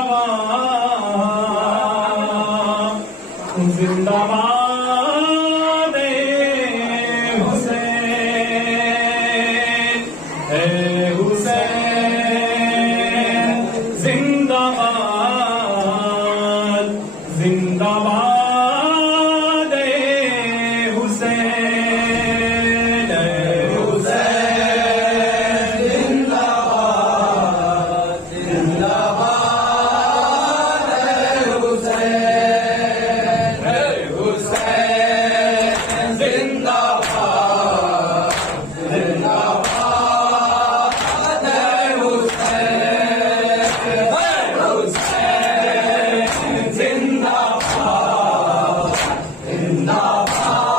जिंदाबाद जिंदाबाद हुसैन है हुसैन जिंदाबाद जिंदाबाद हुसैन है हुसैन जिंदाबाद जिंदाबाद हुसैन है हुसैन जिंदाबाद जिंदाबाद हुसैन है हुसैन जिंदाबाद जिंदाबाद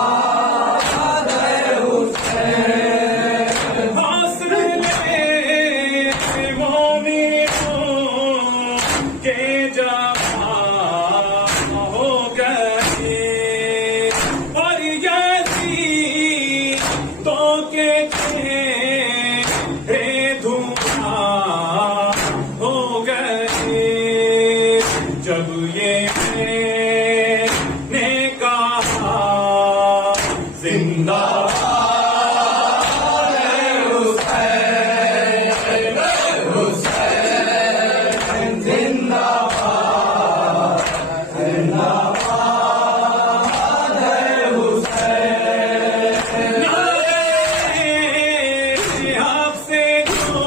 हुसैन हासिल मोमिनों के जवान हो गए और यजीद तो के चेहरे धुआं हो गए जब ये मैंने कहा जिंदाबाद हुसैन हुसैन जिंदाबाद जिंदाबाद हुसैन आपसे जो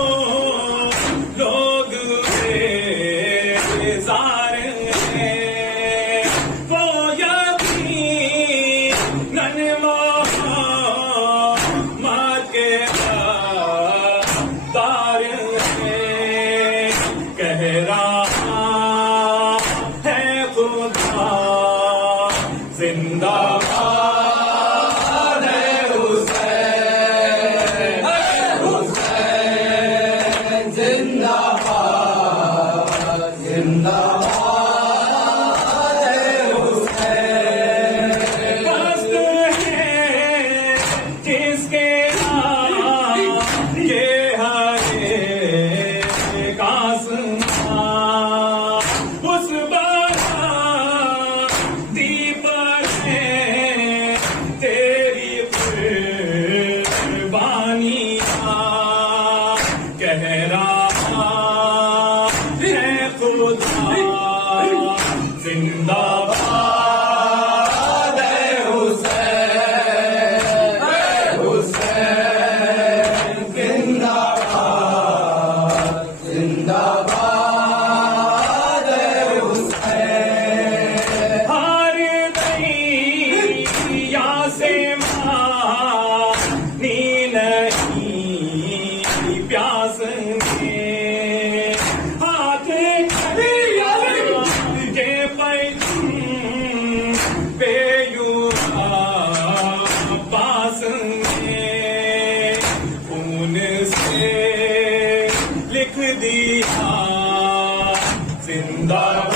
लोग बेजार हैं वो यकीनन मोहम्मद के तार हैं कह रहा है खुदा जिंदाबाद है हुसैन हुसैन जिंदाबाद जिंदाबाद है हुसैन मस्त है जिसके नाम ये हरे कासमां उस दी पर है तेरी कुर्बानियां कह रहा है खुदा जिंदाबाद है हुसैन हुसैन जिंदाबाद जिंदाबाद है हुसैन हार गई या से मानी नहीं प्यास में हाथ के पैम बेयुआ पास में खून से लिख दिया जिंदाबाद